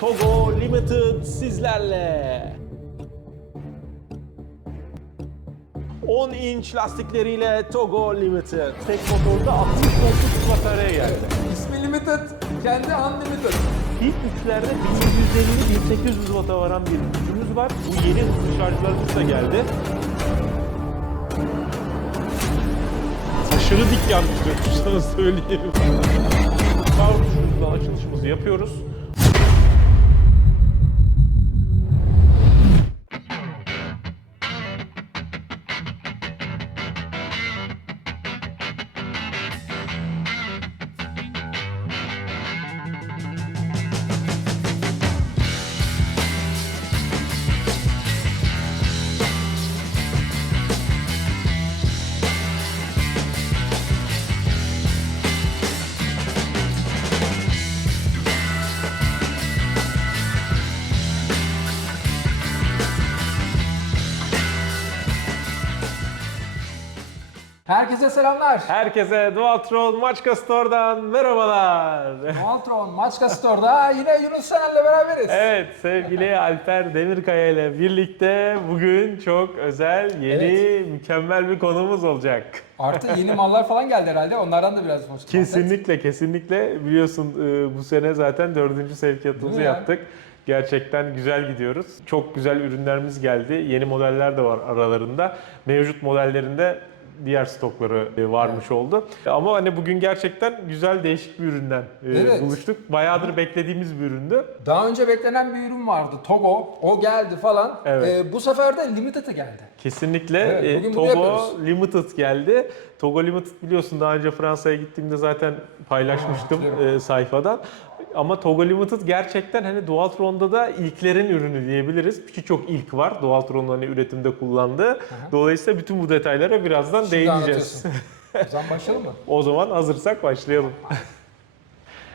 Togo Limited sizlerle. 10 inç lastikleriyle Togo Limited. Tek motorda 60 voltluk bataryaya geldi. İsmi Limited, kendi Unlimited. İlk güçlerde 1150-1800 Watt'a varan bir gücümüz var. Bu yeni hızlı şarjlarımız da geldi. Aşırı dik yanmış dönüş sana söyleyeyim. Power tuşumuzla açılışımızı yapıyoruz. Herkese selamlar. Herkese Dualtron Maçka Store'dan merhabalar. Dualtron Maçka Store'da yine Yunus Senel'le beraberiz. Evet sevgili Alper Demirkaya ile birlikte bugün çok özel, yeni, Evet. mükemmel bir konumuz olacak. Artı yeni mallar falan geldi herhalde. Onlardan da biraz hoş Kesinlikle kesinlikle biliyorsun e, bu sene zaten dördüncü sevkiyatımızı yaptık. Gerçekten güzel gidiyoruz. Çok güzel ürünlerimiz geldi. Yeni modeller de var aralarında. Mevcut modellerinde diğer stokları e, varmış oldu. Ama hani bugün gerçekten güzel değişik bir üründen e, Evet. buluştuk. Bayağıdır beklediğimiz bir üründü. Daha önce beklenen bir ürün vardı. Togo. O geldi falan. Evet. Ee, bu sefer de Limited'e geldi. Kesinlikle Evet, e, bugün Togo yapıyoruz. Limited geldi. Togo Limited biliyorsun daha önce Fransa'ya gittiğimde zaten paylaşmıştım e, sayfadan. Ama Togo Limited gerçekten hani Dualtron'da da ilklerin ürünü diyebiliriz. Birçok ilk var Dualtron'un hani üretimde kullandığı. Dolayısıyla bütün bu detaylara birazdan Şimdi değineceğiz. o zaman başlayalım mı? o zaman hazırsak başlayalım.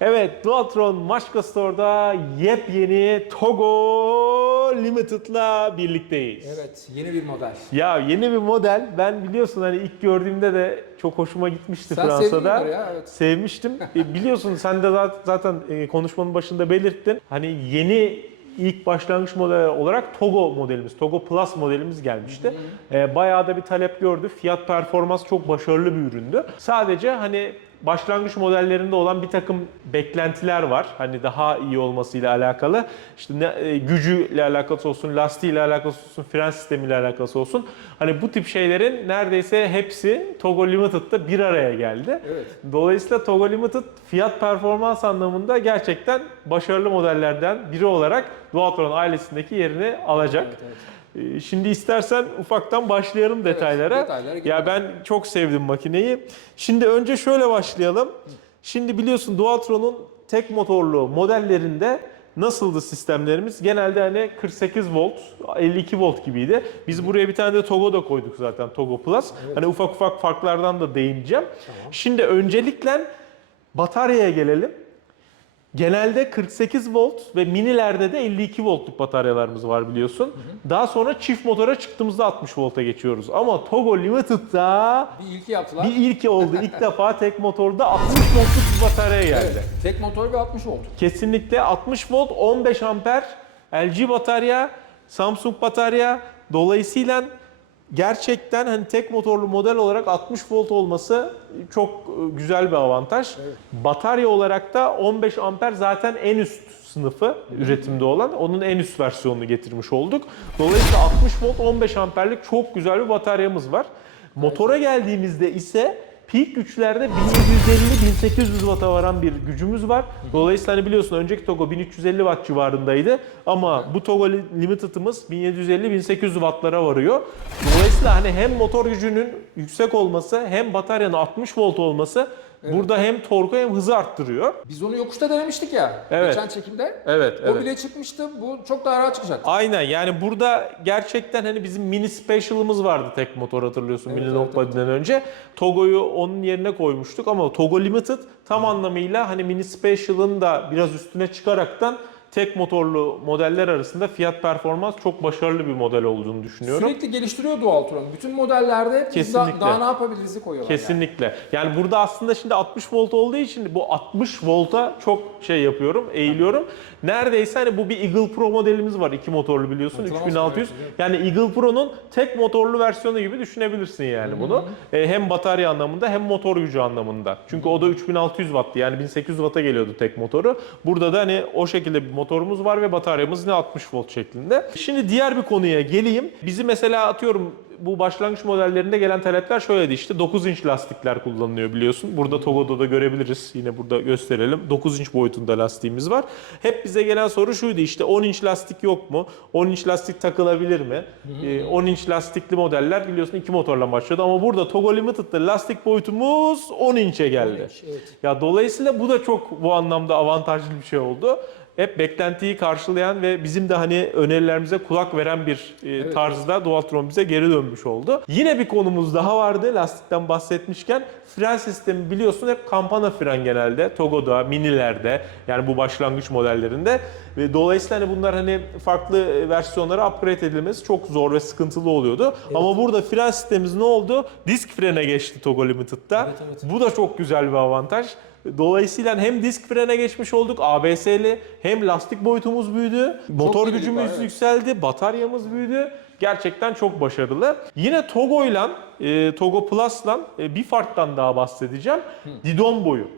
Evet, Dualtron Maşka Store'da yepyeni Togo Limited'la birlikteyiz. Evet. Yeni bir model. Ya yeni bir model. Ben biliyorsun hani ilk gördüğümde de çok hoşuma gitmişti Sen Fransa'da. ya, evet. Sevmiştim. E, biliyorsun sen de za- zaten e, konuşmanın başında belirttin. Hani yeni ilk başlangıç model olarak Togo modelimiz, Togo Plus modelimiz gelmişti. E, bayağı da bir talep gördü. Fiyat performans çok başarılı bir üründü. Sadece hani başlangıç modellerinde olan bir takım beklentiler var. Hani daha iyi olmasıyla alakalı. İşte ne, e, gücüyle alakası olsun, lastiğiyle alakası olsun, fren sistemiyle alakası olsun. Hani bu tip şeylerin neredeyse hepsi Togo Limited'da bir araya geldi. Evet. Dolayısıyla Togo Limited fiyat performans anlamında gerçekten başarılı modellerden biri olarak Dualtron ailesindeki yerini alacak. Evet, evet. Ee, Şimdi istersen ufaktan başlayalım detaylara. detaylara ya ben çok sevdim makineyi. Şimdi önce şöyle başlayalım. Şimdi biliyorsun Dualtron'un tek motorlu modellerinde nasıldı sistemlerimiz? Genelde hani 48 volt, 52 volt gibiydi. Biz buraya bir tane de Togo da koyduk zaten Togo Plus. Hani ufak ufak farklardan da değineceğim. Şimdi öncelikle bataryaya gelelim. Genelde 48 volt ve minilerde de 52 voltluk bataryalarımız var biliyorsun. Daha sonra çift motora çıktığımızda 60 volta geçiyoruz. Ama Togo Limited'da Bir ilki yaptılar. bir ilki oldu. İlk defa tek motorda 60 voltluk bir bataryaya geldi. Evet. Tek motor ve 60 volt. Kesinlikle 60 volt 15 amper LG batarya, Samsung batarya. Dolayısıyla gerçekten hani tek motorlu model olarak 60 volt olması çok e, güzel bir avantaj. Batarya olarak da 15 amper zaten en üst sınıfı üretimde olan. Onun en üst versiyonunu getirmiş olduk. Dolayısıyla 60 volt 15 amperlik çok güzel bir bataryamız var. Motora geldiğimizde ise peak güçlerde 1750-1800 Watt'a varan bir gücümüz var. Dolayısıyla hani biliyorsun önceki Togo 1350 Watt civarındaydı ama bu Togo Limited'ımız 1750-1800 Watt'lara varıyor. Dolayısıyla hani hem motor gücünün yüksek olması hem bataryanın 60 volt olması burada hem torku hem hızı arttırıyor. Biz onu yokuşta denemiştik ya. Evet. Geçen çekimde. Evet, O bile çıkmıştı. Bu çok daha rahat çıkacak. Aynen yani burada gerçekten hani bizim mini special'ımız vardı tek motor hatırlıyorsun Evet, mini evet, Nobody'den önce. Togo'yu onun yerine koymuştuk ama Togo Limited tam anlamıyla hani mini special'ın da biraz üstüne çıkaraktan tek motorlu modeller arasında fiyat performans çok başarılı bir model olduğunu düşünüyorum. Sürekli geliştiriyor Dualtron. Bütün modellerde biz da, daha ne yapabiliriz koyuyorlar. yani. Kesinlikle. Yani burada aslında şimdi 60 volt olduğu için bu 60 volta çok şey yapıyorum, eğiliyorum. Neredeyse hani bu bir Eagle Pro modelimiz var. iki motorlu biliyorsun. Hatırlamaz 3600. mıyım? Evet, Yani Eagle Pro'nun tek motorlu versiyonu gibi düşünebilirsin yani bunu. E, hem batarya anlamında hem motor gücü anlamında. Çünkü o da 3600 watt'tı. Yani 1800 watt'a geliyordu tek motoru. Burada da hani o şekilde bir motorumuz var ve bataryamız ne 60 volt şeklinde. Şimdi diğer bir konuya geleyim. Bizi mesela atıyorum bu başlangıç modellerinde gelen talepler şöyleydi işte 9 inç lastikler kullanılıyor biliyorsun. Burada Togo'da da görebiliriz. Yine burada gösterelim. 9 inç boyutunda lastiğimiz var. Hep bize gelen soru şuydu işte 10 inç lastik yok mu? 10 inç lastik takılabilir mi? Ee, 10 inç lastikli modeller biliyorsun iki motorla başladı ama burada Togo Limited'da lastik boyutumuz 10 inçe geldi. inç, evet. Ya dolayısıyla bu da çok bu anlamda avantajlı bir şey oldu. Hep beklentiyi karşılayan ve bizim de hani önerilerimize kulak veren bir e, tarzda Dualtron bize geri dönmüş oldu. Yine bir konumuz daha vardı lastikten bahsetmişken. Fren sistemi biliyorsun hep kampana fren genelde. Togo'da, Mini'lerde yani bu başlangıç modellerinde. Ve dolayısıyla hani bunlar hani farklı e, versiyonlara upgrade edilmesi çok zor ve sıkıntılı oluyordu. Ama burada fren sistemimiz ne oldu? Disk frene geçti Togo Limited'da. Evet, evet. Bu da çok güzel bir avantaj. Dolayısıyla hem disk frene geçmiş olduk ABS'li hem lastik boyutumuz büyüdü. Motor iyi, gücümüz evet. yükseldi, bataryamız büyüdü. Gerçekten çok başarılı. Yine Togo'yla, e, Togo Plus'la e, bir farktan daha bahsedeceğim. Didon boyu.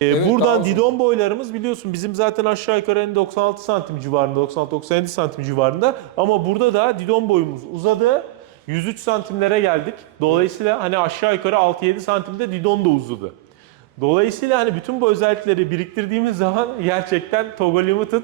E, Evet, buradan didon boylarımız biliyorsun bizim zaten aşağı yukarı hani 96 santim civarında, 96-97 santim civarında. Ama burada da didon boyumuz uzadı. 103 santimlere geldik. Dolayısıyla hani aşağı yukarı 6-7 santimde didon da uzadı. Dolayısıyla hani bütün bu özellikleri biriktirdiğimiz zaman gerçekten Togo Limited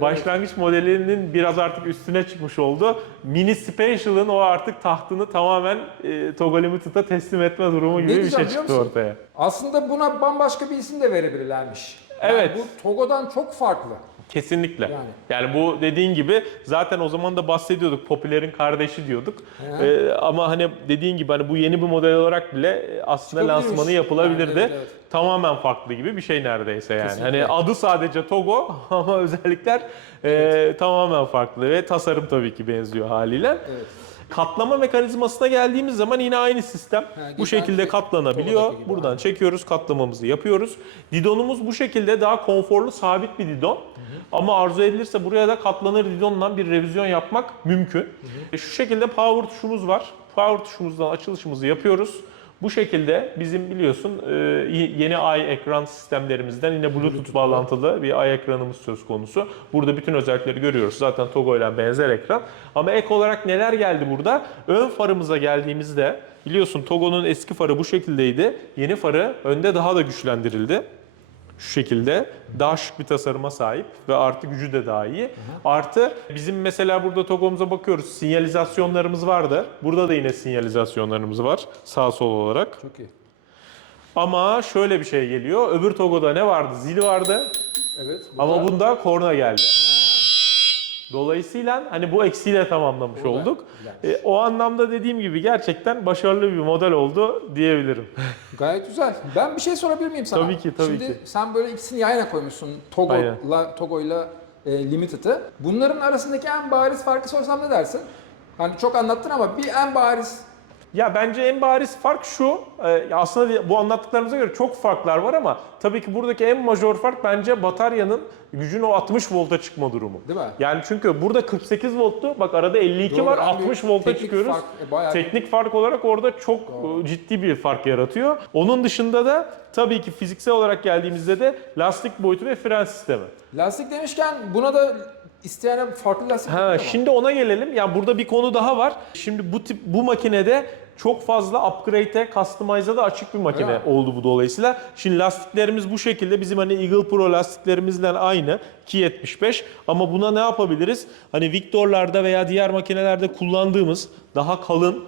başlangıç modelinin biraz artık üstüne çıkmış oldu. Mini Special'ın o artık tahtını tamamen e, Togo Limited'a teslim etme durumu gibi bir şey çıktı ortaya. Aslında buna bambaşka bir isim de verebilirlermiş. Yani Evet. bu Togo'dan çok farklı. Kesinlikle. Yani. Yani. bu dediğin gibi zaten o zaman da bahsediyorduk. Popülerin kardeşi diyorduk. Ee, ama hani dediğin gibi hani bu yeni bir model olarak bile e, aslında lansmanı yapılabilirdi. Yani evet, evet. Tamamen farklı gibi bir şey neredeyse yani. Kesinlikle. Hani adı sadece Togo ama özellikler e, tamamen farklı ve tasarım tabii ki benziyor haliyle. Evet. Katlama mekanizmasına geldiğimiz zaman yine aynı sistem bu geçen şekilde şey, katlanabiliyor. Buradan aynen. çekiyoruz, katlamamızı yapıyoruz. Didonumuz bu şekilde daha konforlu, sabit bir didon. Ama arzu edilirse buraya da katlanır didonla bir revizyon yapmak mümkün. E, Şu şekilde power tuşumuz var. Power tuşumuzdan açılışımızı yapıyoruz. Bu şekilde bizim biliyorsun e, yeni ay ekran sistemlerimizden yine Bluetooth bağlantılı bir ay ekranımız söz konusu. Burada bütün özellikleri görüyoruz. Zaten Togo ile benzer ekran. Ama ek olarak neler geldi burada? Ön farımıza geldiğimizde biliyorsun Togo'nun eski farı bu şekildeydi. Yeni farı önde daha da güçlendirildi. Şu şekilde daha şık bir tasarıma sahip ve artı gücü de daha iyi. Artı bizim mesela burada Togo'muza bakıyoruz. Sinyalizasyonlarımız vardı. Burada da yine sinyalizasyonlarımız var sağ sol olarak. Çok iyi. Ama şöyle bir şey geliyor. Öbür Togo'da ne vardı? Zil vardı. Evet. Ama burada- bunda korna geldi. Dolayısıyla hani bu eksiyle tamamlamış O da olduk. E, o anlamda dediğim gibi gerçekten başarılı bir model oldu diyebilirim. Gayet güzel. Ben bir şey sorabilir miyim sana? Tabii ki, tabii Şimdi ki. sen böyle ikisini yan yana koymuşsun. Togo'la Togo'yla e, Limited'ı. Bunların arasındaki en bariz farkı sorsam ne dersin? Hani çok anlattın ama bir en bariz Ya bence en bariz fark şu. e, aslında bu anlattıklarımıza göre çok farklar var ama tabii ki buradaki en majör fark bence bataryanın gücün o 60 volta çıkma durumu. Değil mi? Yani çünkü burada 48 volttu. Bak arada 52 Doğru, var. en büyük 60 volta teknik çıkıyoruz. fark, e, bayağı Teknik fark olarak orada çok e, ciddi bir fark yaratıyor. Onun dışında da tabii ki fiziksel olarak geldiğimizde de lastik boyutu ve fren sistemi. Lastik demişken buna da isteyene farklı lastik Ha, şimdi ona gelelim. Yani burada bir konu daha var. Şimdi bu tip bu makinede çok fazla upgrade'e, customize'a da açık bir makine mi? oldu bu dolayısıyla. Şimdi lastiklerimiz bu şekilde bizim hani Eagle Pro lastiklerimizle aynı 275 ama buna ne yapabiliriz? Hani Victor'larda veya diğer makinelerde kullandığımız daha kalın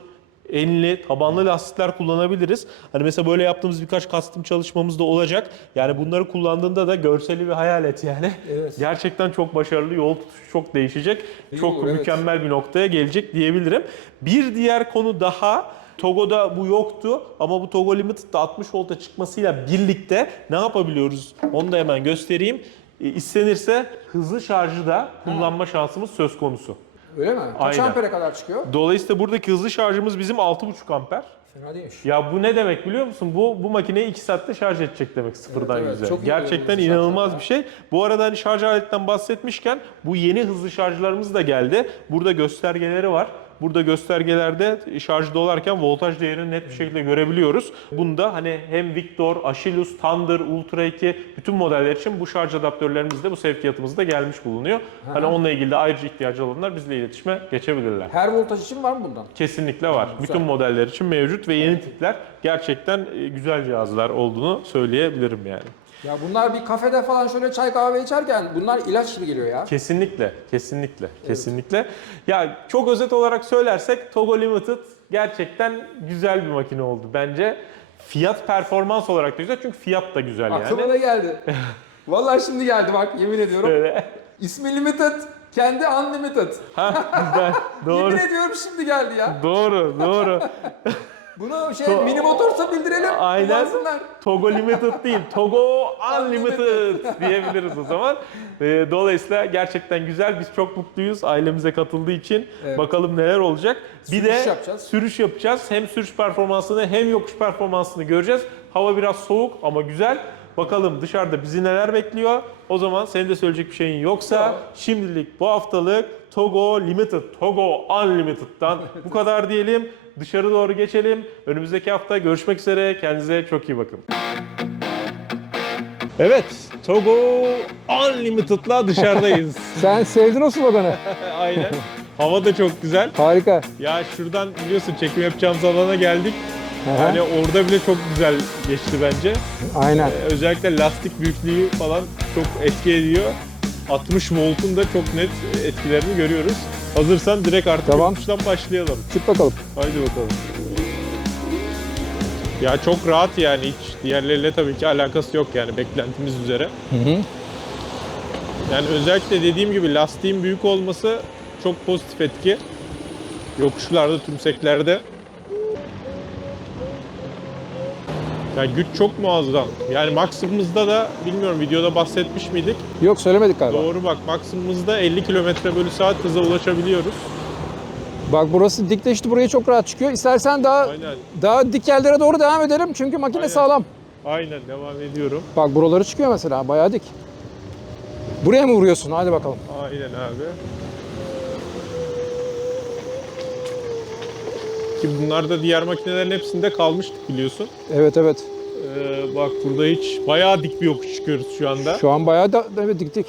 enli, tabanlı lastikler kullanabiliriz. Hani mesela böyle yaptığımız birkaç custom çalışmamız da olacak. Yani bunları kullandığında da görseli bir hayal et yani. Evet. Gerçekten çok başarılı, yol tutuşu çok değişecek. İyi çok olur, evet. mükemmel bir noktaya gelecek diyebilirim. Bir diğer konu daha Togo'da bu yoktu ama bu Togo Limited'da 60 volta çıkmasıyla birlikte ne yapabiliyoruz? Onu da hemen göstereyim. e, istenirse hızlı şarjı da kullanma şansımız söz konusu. Öyle mi? Kaç Aynen. ampere kadar çıkıyor? Dolayısıyla buradaki hızlı şarjımız bizim 6,5 amper. Fena değilmiş. Ya bu ne demek biliyor musun? Bu bu makineyi 2 saatte şarj edecek demek sıfırdan Evet, evet. yüze. Çok Gerçekten inanılmaz bir şey. Bu arada hani şarj aletten bahsetmişken bu yeni hızlı şarjlarımız da geldi. Burada göstergeleri var. Burada göstergelerde şarj dolarken voltaj değerini net bir şekilde görebiliyoruz. Bunda hani hem Victor, Achilles, Thunder, Ultra 2 bütün modeller için bu şarj adaptörlerimiz de bu sevkiyatımızda gelmiş bulunuyor. Hani onunla ilgili de ayrıca ihtiyacı olanlar bizle iletişime geçebilirler. Her voltaj için var mı bundan? Kesinlikle var. Güzel. Bütün modeller için mevcut ve yeni tipler gerçekten e, güzel cihazlar olduğunu söyleyebilirim yani. Ya bunlar bir kafede falan şöyle çay kahve içerken bunlar ilaç gibi geliyor ya. Kesinlikle, kesinlikle, kesinlikle. Ya çok özet olarak söylersek Togo Limited gerçekten güzel bir makine oldu bence. Fiyat performans olarak da güzel çünkü fiyat da güzel Aklıma yani. da geldi. Vallahi şimdi geldi bak yemin ediyorum. Böyle. İsmi Limited, kendi Unlimited. Ha, güzel. Doğru. Yemin ediyorum şimdi geldi ya. Doğru, doğru. Bunu şey To- mini motorsa bildirelim. Aynen. kullansınlar. Togo Limited değil, Togo Unlimited diyebiliriz o zaman. Ee, Dolayısıyla gerçekten güzel. Biz çok mutluyuz ailemize katıldığı için. Evet. Bakalım neler olacak. Bir Sürüş de yapacağız. sürüş yapacağız. Hem sürüş performansını hem yokuş performansını göreceğiz. Hava biraz soğuk ama güzel. Bakalım dışarıda bizi neler bekliyor. O zaman senin de söyleyecek bir şeyin yoksa Yok. şimdilik bu haftalık Togo Limited, Togo Unlimited'dan bu kadar diyelim. Dışarı doğru geçelim. Önümüzdeki hafta görüşmek üzere. Kendinize çok iyi bakın. Evet, Togo Unlimited'la dışarıdayız. Sen sevdin o sloganı. Aynen. Hava da çok güzel. Harika. Ya şuradan biliyorsun çekim yapacağımız alana geldik. Yani orada bile çok güzel geçti bence. Aynen. Ee, Özellikle lastik büyüklüğü falan çok etki ediyor. 60 voltun da çok net etkilerini görüyoruz. Hazırsan direkt artık Tamam. yokuştan başlayalım. Çık bakalım. Haydi bakalım. Ya çok rahat yani hiç diğerleriyle tabii ki alakası yok yani beklentimiz üzere. Hı hı. Yani özellikle dediğim gibi lastiğin büyük olması çok pozitif etki. Yokuşlarda, tümseklerde. Yani güç çok muazzam. Yani maksimumuzda da bilmiyorum videoda bahsetmiş miydik? Yok söylemedik galiba. Doğru bak maksimumuzda 50 km bölü saat hıza ulaşabiliyoruz. Bak burası dikleşti buraya çok rahat çıkıyor. İstersen daha Aynen. daha dik yerlere doğru devam edelim çünkü makine Aynen. sağlam. Aynen devam ediyorum. Bak buraları çıkıyor mesela bayağı dik. Buraya mı vuruyorsun? Hadi bakalım. Aynen abi. Ki bunlar da diğer makinelerin hepsinde kalmıştık biliyorsun. Evet evet. Ee, bak burada hiç bayağı dik bir yokuş çıkıyoruz şu anda. Şu an bayağı da evet dik dik.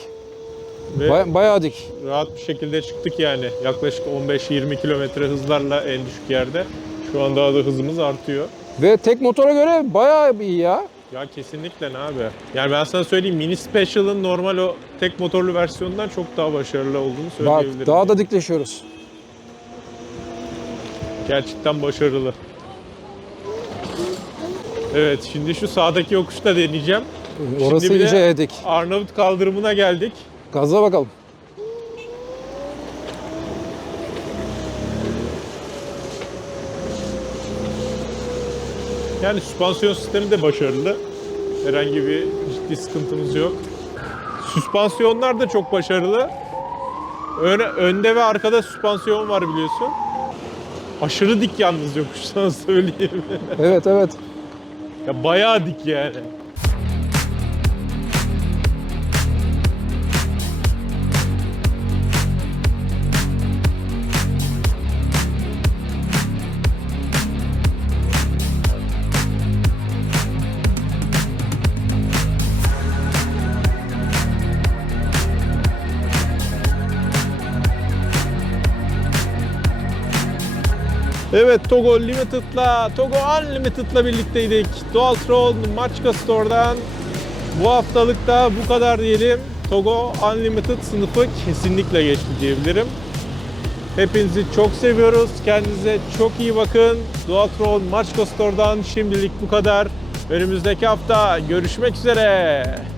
Ve Baya- bayağı dik. rahat bir şekilde çıktık yani. Yaklaşık 15-20 kilometre hızlarla en düşük yerde. Şu an daha da hızımız artıyor. Ve tek motora göre bayağı iyi ya. Ya kesinlikle ne abi. Yani ben sana söyleyeyim Mini Special'ın normal o tek motorlu versiyonundan çok daha başarılı olduğunu Bak söyleyebilirim. daha da dikleşiyoruz. Gerçekten başarılı. Evet şimdi şu sağdaki yokuşu da deneyeceğim. Orası de- iyice dik. Arnavut kaldırımına geldik. Gazla bakalım. Yani süspansiyon sistemi de başarılı. Herhangi bir ciddi sıkıntımız yok. Süspansiyonlar da çok başarılı. Öne, önde ve arkada süspansiyon var biliyorsun. Aşırı dik yalnız yokuş sana söyleyeyim. Evet evet. ya bayağı dik yani. Evet Togo Limited'la, Togo Unlimited'la birlikteydik. Dualtron Maçka Store'dan bu haftalık da bu kadar diyelim. Togo Unlimited sınıfı kesinlikle geçti diyebilirim. Hepinizi çok seviyoruz. Kendinize çok iyi bakın. Dualtron Maçka Store'dan şimdilik bu kadar. Önümüzdeki hafta görüşmek üzere.